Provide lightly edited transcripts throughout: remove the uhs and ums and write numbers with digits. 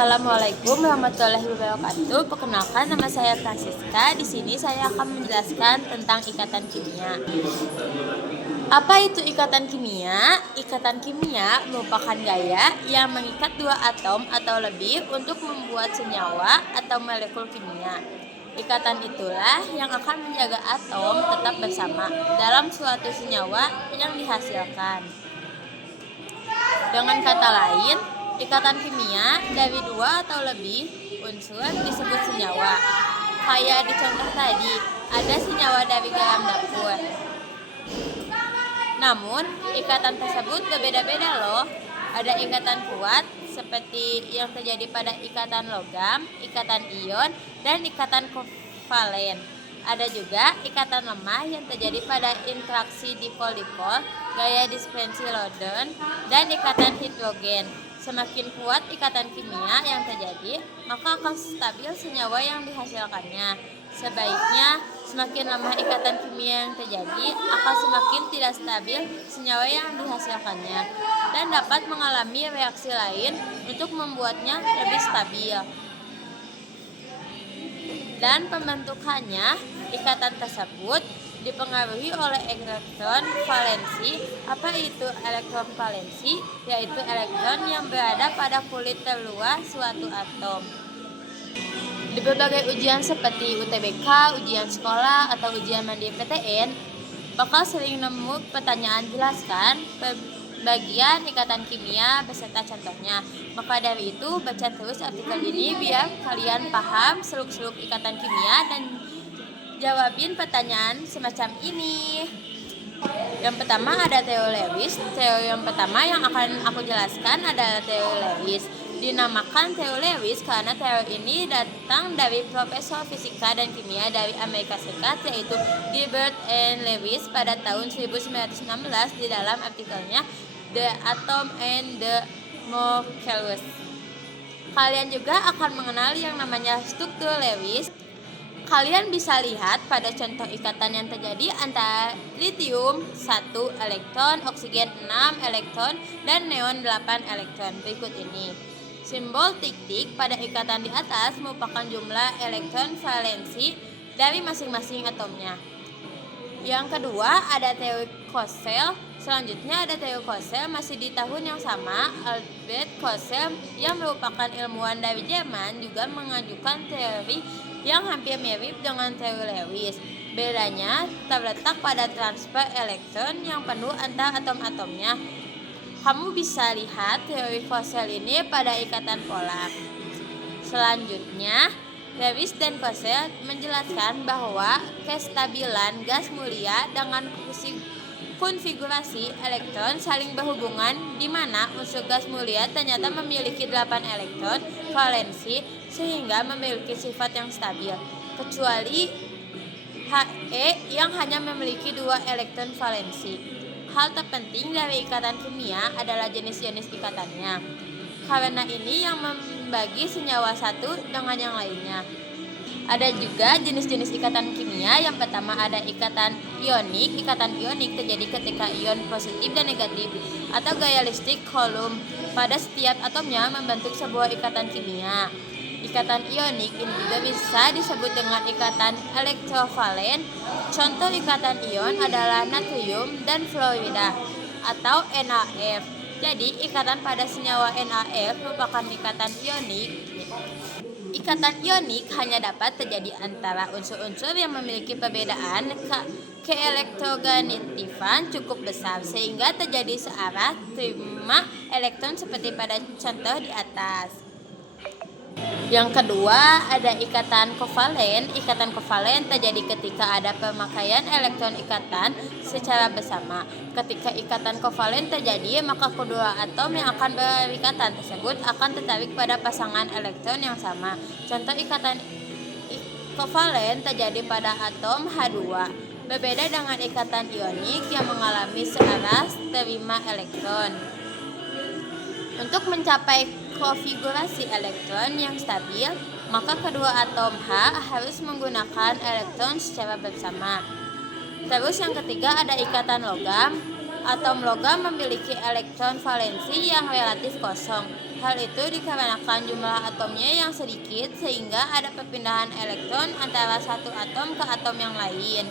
Assalamualaikum warahmatullahi wabarakatuh. Perkenalkan, nama saya Francisca. Di sini saya akan menjelaskan tentang ikatan kimia. Apa itu ikatan kimia? Ikatan kimia merupakan gaya yang mengikat dua atom atau lebih untuk membuat senyawa atau molekul kimia. Ikatan itulah yang akan menjaga atom tetap bersama dalam suatu senyawa yang dihasilkan. Dengan kata lain, ikatan kimia dari dua atau lebih unsur disebut senyawa. Kayak di contoh tadi, ada senyawa dari garam dapur. Namun, ikatan tersebut berbeda-beda loh. Ada ikatan kuat seperti yang terjadi pada ikatan logam, ikatan ion, dan ikatan kovalen. Ada juga ikatan lemah yang terjadi pada interaksi dipol-dipol, gaya dispersi London, dan ikatan hidrogen. Semakin kuat ikatan kimia yang terjadi, maka akan stabil senyawa yang dihasilkannya. Sebaliknya, semakin lemah ikatan kimia yang terjadi, akan semakin tidak stabil senyawa yang dihasilkannya, dan dapat mengalami reaksi lain untuk membuatnya lebih stabil. Dan pembentukannya, ikatan tersebut dipengaruhi oleh elektron valensi. Apa itu elektron valensi? Yaitu elektron yang berada pada kulit terluar suatu atom. Di berbagai ujian seperti UTBK, ujian sekolah, atau ujian mandiri PTN, bakal sering nemu pertanyaan jelaskan bagian ikatan kimia beserta contohnya. Maka dari itu, baca terus artikel ini biar kalian paham seluk-seluk ikatan kimia dan jawabin pertanyaan semacam ini. Yang pertama ada teori Lewis. Teori yang pertama yang akan aku jelaskan adalah teori Lewis. Dinamakan teori Lewis karena teori ini datang dari profesor fisika dan kimia dari Amerika Serikat, yaitu Gilbert and Lewis pada tahun 1916 di dalam artikelnya The Atom and the Molecules. Kalian juga akan mengenal yang namanya struktur Lewis. Kalian bisa lihat pada contoh ikatan yang terjadi antara litium 1 elektron, oksigen 6 elektron, dan neon 8 elektron. Berikut ini. Simbol tik-tik pada ikatan di atas merupakan jumlah elektron valensi dari masing-masing atomnya. Yang kedua ada teori Kossel. Selanjutnya ada teori Kossel masih di tahun yang sama. Albert Kossel yang merupakan ilmuwan dari Jerman juga mengajukan teori yang hampir mirip dengan teori Lewis. Bedanya terletak pada transfer elektron yang penuh antar atom-atomnya. Kamu bisa lihat teori Kossel ini pada ikatan polar. Selanjutnya, Lewis dan Kossel menjelaskan bahwa kestabilan gas mulia dengan konfigurasi elektron saling berhubungan, di mana unsur gas mulia ternyata memiliki 8 elektron valensi sehingga memiliki sifat yang stabil, kecuali He yang hanya memiliki 2 elektron valensi. Hal terpenting dari ikatan kimia adalah jenis-jenis ikatannya. Karena ini yang membagi senyawa satu dengan yang lainnya. Ada juga jenis-jenis ikatan kimia. Yang pertama ada ikatan ionik. Ikatan ionik terjadi ketika ion positif dan negatif atau gaya listrik Coulomb pada setiap atomnya membentuk sebuah ikatan kimia. Ikatan ionik ini juga bisa disebut dengan ikatan elektrovalen. Contoh ikatan ion adalah natrium dan fluorida atau NaF. Jadi ikatan pada senyawa NaF merupakan ikatan ionik. Ikatan ionik hanya dapat terjadi antara unsur-unsur yang memiliki perbedaan keelektronegatifan cukup besar sehingga terjadi searah terima elektron seperti pada contoh di atas. Yang kedua ada ikatan kovalen. Ikatan kovalen terjadi ketika ada pemakaian elektron ikatan secara bersama. Ketika ikatan kovalen terjadi, maka kedua atom yang akan berikatan tersebut akan tertarik pada pasangan elektron yang sama. Contoh ikatan kovalen terjadi pada atom H2. Berbeda dengan ikatan ionik yang mengalami searah terima elektron. Untuk mencapai konfigurasi elektron yang stabil, maka kedua atom H harus menggunakan elektron secara bersama. Terus yang ketiga ada ikatan logam. Atom logam memiliki elektron valensi yang relatif kosong. Hal itu dikarenakan jumlah atomnya yang sedikit sehingga ada perpindahan elektron antara satu atom ke atom yang lain.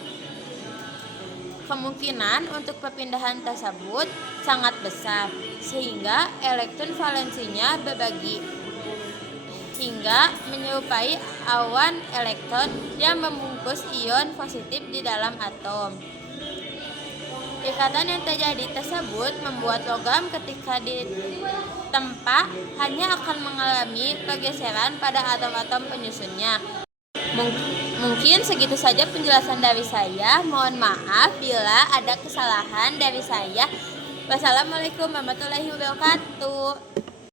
Kemungkinan untuk perpindahan tersebut sangat besar, sehingga elektron valensinya berbagi hingga menyerupai awan elektron yang membungkus ion positif di dalam atom. Ikatan yang terjadi tersebut membuat logam ketika ditempa hanya akan mengalami pergeseran pada atom-atom penyusunnya. Mungkin segitu saja penjelasan dari saya. Mohon maaf bila ada kesalahan dari saya. Wassalamualaikum warahmatullahi wabarakatuh.